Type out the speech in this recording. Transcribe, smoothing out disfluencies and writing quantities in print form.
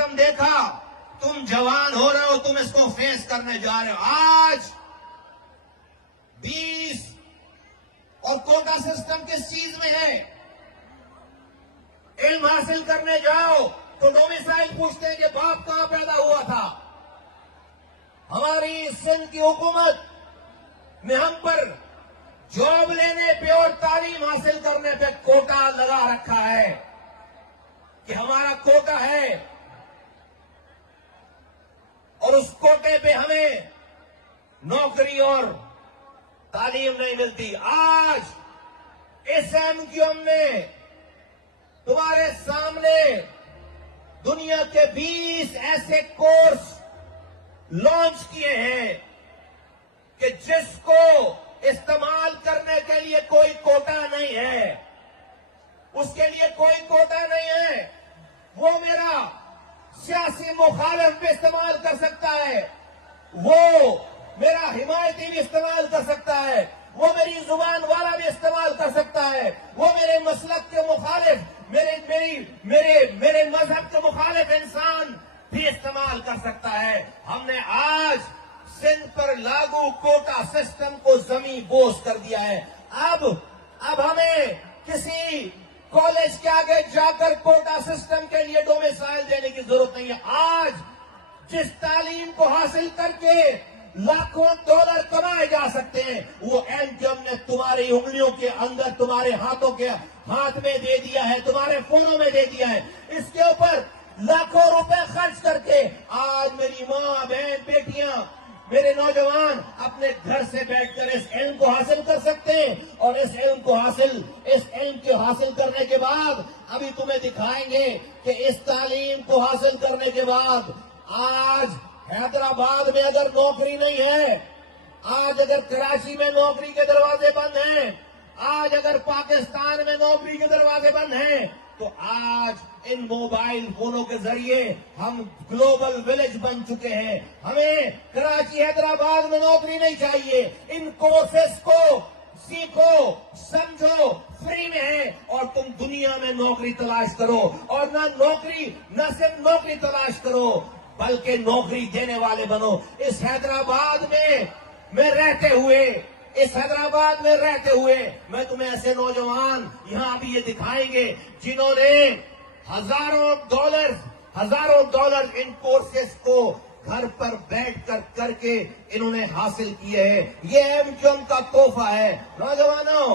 تم دیکھا، تم جوان ہو رہے ہو، تم اس کو فیس کرنے جا رہے ہو۔ آج 20 اور کوٹا سسٹم کس چیز میں ہے؟ علم حاصل کرنے جاؤ تو ڈومیسائل پوچھتے ہیں کہ باپ کہاں پیدا ہوا تھا۔ ہماری سندھ کی حکومت نے ہم پر جاب لینے پہ اور تعلیم حاصل کرنے پہ کوٹا لگا رکھا ہے کہ ہمارا کوٹا ہے، اور اس کوٹے پہ ہمیں نوکری اور تعلیم نہیں ملتی۔ آج اس MQM نے تمہارے سامنے دنیا کے 20 ایسے کورس لانچ کیے ہیں کہ جس کو استعمال کرنے کے لیے کوئی کوٹا نہیں ہے، اس کے لیے کوئی کوٹا نہیں ہے۔ وہ میرا سیاسی مخالف بھی استعمال کر سکتا ہے، وہ میرا حمایتی بھی استعمال کر سکتا ہے، وہ میری زبان والا بھی استعمال کر سکتا ہے، وہ میرے مسلک کے مخالف، میرے مذہب کے مخالف انسان بھی استعمال کر سکتا ہے۔ ہم نے آج سندھ پر لاگو کوٹا سسٹم کو زمین بوس کر دیا ہے۔ اب ہمیں کسی کالج کے آگے جا کر کوٹا سسٹم کے لیے ڈومیسائل دینے کی ضرورت نہیں ہے۔ آج جس تعلیم کو حاصل کر کے لاکھوں ڈالر کمائے جا سکتے ہیں، وہ MQM نے تمہاری انگلیوں کے اندر، تمہارے ہاتھوں کے ہاتھ میں دے دیا ہے، تمہارے فونوں میں دے دیا ہے۔ اس کے اوپر لاکھوں روپے خرچ کر کے آج میری ماں، بہن، بیٹیاں، میرے نوجوان اپنے گھر سے بیٹھ کر اس علم کو حاصل کر سکتے ہیں، اور اس علم کو حاصل کرنے کے بعد ابھی تمہیں دکھائیں گے کہ اس تعلیم کو حاصل کرنے کے بعد آج حیدرآباد میں اگر نوکری نہیں ہے، آج اگر کراچی میں نوکری کے دروازے بند ہیں، آج اگر پاکستان میں نوکری کے دروازے بند ہیں، تو آج ان موبائل فونوں کے ذریعے ہم گلوبل ولیج بن چکے ہیں۔ ہمیں کراچی، حیدرآباد میں نوکری نہیں چاہیے۔ ان کورسز کو سیکھو، سمجھو، فری میں ہے، اور تم دنیا میں نوکری تلاش کرو، اور نہ صرف نوکری تلاش کرو بلکہ نوکری دینے والے بنو۔ اس حیدرآباد میں رہتے ہوئے میں تمہیں ایسے نوجوان یہاں بھی یہ دکھائیں گے جنہوں نے ہزاروں ڈالر ان کورسز کو گھر پر بیٹھ کر کے انہوں نے حاصل کیے ہیں۔ یہ MQM کا تحفہ ہے نوجوانوں۔